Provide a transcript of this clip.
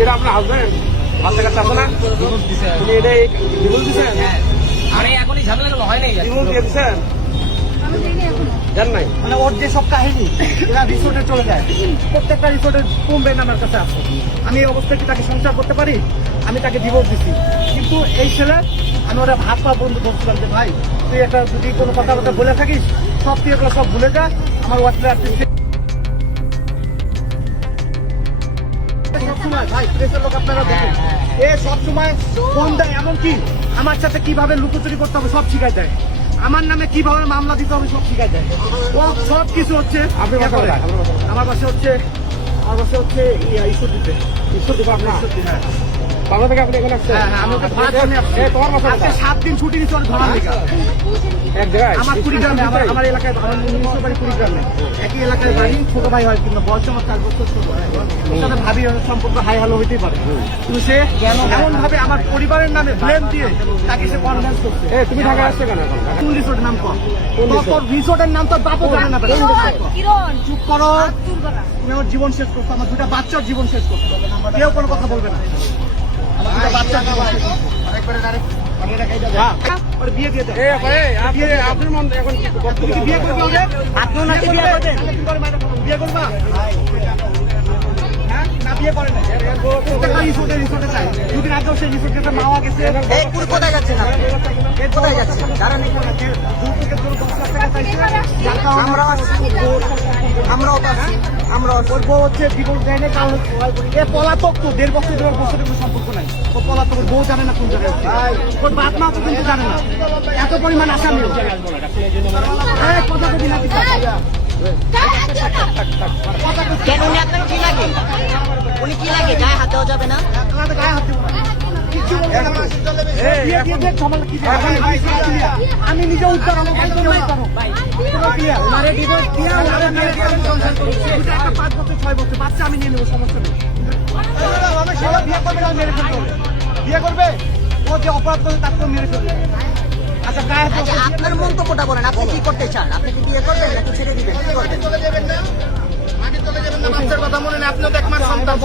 এটা আপনার হাজবেন্ড বাচ্চা কাচ্চা আছে না? উনি এটা ডিভোর্স দিচ্ছেন? আরে এখনই ঝামেলা হয় নাই। ডিভোর্স দিয়ে দিচ্ছেন? জান নাই মানে ওর যে সব কাহিনী এরা রিসোর্টে চলে যায়, প্রত্যেকটা রিসোর্টের কমবেন আমার কাছে আছে। আমি এই অবস্থায় কি তাকে সংসার করতে পারি? আমি তাকে ডিভোর্স দিচ্ছি, কিন্তু এই ছেলে আমি ওরা ভাত পা বন্ধু বলছিলাম যে ভাই তুই একটা যদি কোনো কথাবার্তা বলে থাকিস সব তুই এগুলো সব ভুলে যা। আমার ওয়াইফের সবসময় ভাই প্রেসের লোক আপনারা দেখেন এ সবসময় ফোন দেয়, এমনকি আমার সাথে কিভাবে লুকোচুরি করতে হবে সব শিখাই দেয়, আমার নামে কিভাবে মামলা দিতে হবে সব শিখাই দেয়। ও সব কিছু হচ্ছে আমার বাসা হচ্ছে ঈশ্বরদীতে। ঈশ্বরদীপ আপনার? হ্যাঁ বাংলা থেকে আপনি এখানে আসছেন? হ্যাঁ আমি ওকে ভাড়া করে আসছি। তোমার বাসা আজকে 7 দিন ছুটি নিচ্ছে ওর ধরার লেগে। এক জায়গায় আমার কুড়িগ্রামে, আমার এলাকায়, আমার নিজস্ব বাড়ি কুড়িগ্রামে, একই এলাকায় বাড়ি, ছোট ভাই হয় কিন্তু বয়স আমার 4 বছর ছোট। ওর সাথে ভাবি সম্পর্ক হাই হ্যালো হইতেই পারে, কিন্তু সে এমন ভাবে আমার পরিবারের নামে ব্লেম দিয়ে তাকে সে কনভিন্স করছে। তুমি ঢাকায় আসছো কেন এখন? কোন রিসোর্টের নাম কর, তোর রিসোর্টের নাম তো বাপও জানে না। চুপ করো, তুমি আমার জীবন শেষ করছো, আমার 2টা বাচ্চার জীবন শেষ করছো, কেউ কোনো কথা বলবে না। আমার 2টা বাচ্চার জীবন শেষ করছো। ওর বিয়ে দিয়ে দেয়। আপনার মন এখন তুমি কি বিয়ে করবে ওদের? আপনিও নাকি বিয়ে করবেন? বিয়ে করবা? হ্যাঁ? না বিয়ে করে না। প্রত্যেকটা রিসোর্টে চাই। 2 দিন আগেও সেই রিসোর্টে একটা মাওয়া গেছে। এই পুরো কোথায় যাচ্ছেন আপনি? কোথায় যাচ্ছেন? দাঁড়ান এখানে। যৌতুকের জন্য 10 লাখ টাকা চাইছে। যার কারণে আমরাও ওর বউ হচ্ছে ডিভোর্স দেয় না, কারণ এ পলাতক তো 1.5 বছর ধরে ওর সাথে কোনো সম্পর্ক নাই। ও পলাতক, ওর বউ জানে না কোন জায়গায় আছে। ওর বাপ মা তো কিন্তু জানে না। এত পরিমাণ আসামি ও। কথা তো দিন আপনি কেন উনি আপনার কি লাগে? উনি কি লাগে? গায়ে হাত দেওয়া যাবে না? আমাদের গায়ে হাত দিব না। কিচ্ছু বলবে না। বিয়ে দিয়ে দেখ ঝামেলা কি যায়? আমি নিজে উদ্ধার, আমার ভাই নিজে উদ্ধার হোক। পুরো ক্লিয়ার। ওনারে ডিভোর্স দিয়া ওনারে মেরে দিয়ে আমি সংসার করছি। এটা একটা 5 বছর 6 বছর বাচ্চা আমি নিয়ে নেবো, সমস্যা নেই। সবাই বিয়ে করবে না, মেরে ফেলবে। বিয়ে করবে, ও যে অপরাধ করে তাকে মেরে ফেলবে। আচ্ছা গায়ে হাত আচ্ছা আপনার মন্তব্যটা বলেন, আপনি কি করতে চান? আপনি কি বিয়ে করবেন নাকি ছেড়ে দিবেন? কি করবেন? চলে যাবেন না, আগে চলে যাবেন না। বাচ্চার কথা মনে নেই, আপনিও তো একমাত্র সন্তান।